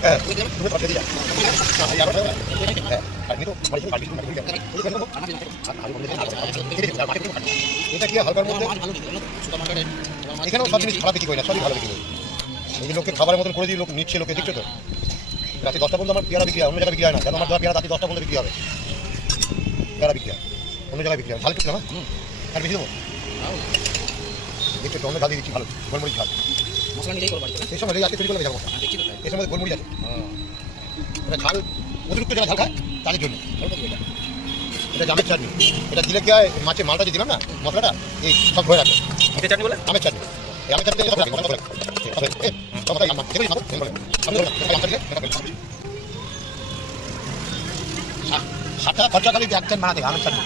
এটা কি হালকার মধ্যে এখানেও সব জিনিস খারাপ বিক্রি করি না, সবই ভালো বিক্রি করি। এই লোককে খাবারের মতন করে দিয়ে লোক নিচ্ছে, লোকে দিচ্ছে তো। রাতে 10টা পর্যন্ত আমার পেয়ারা বিক্রি হয়, অন্য জায়গায় বিক্রি হয় না। কেন আমার দেওয়া পেয়ারা রাতে 10টা পর্যন্ত বিক্রি হবে, পেয়ারা বিক্রি হয় অন্য জায়গায় বিক্রি হয়। ঝাল কিছু না, আর বেশি দেবো দেখছো তো, অন্য ঝাল দিয়ে দিচ্ছি, ভালো গোলমরিচ ঝাল। এই সময় আজকে তৈরি করে যাবো, এই সময় গোলমরিচ আছে। এটা ঝাল অতিরিক্ত যারা ঝাল খায় তাদের জন্য। এটা জামের চাটনি, এটা দিলে কি হয়, মাছের মালটা যে দিলাম না মশলাটা, এই সব ধরে রাখবে। চাটনি বলে আমের চাটনি, এই আমের চাটনি সাতটা খরচা খালি 1 টান বানাতে আমের চাটনি।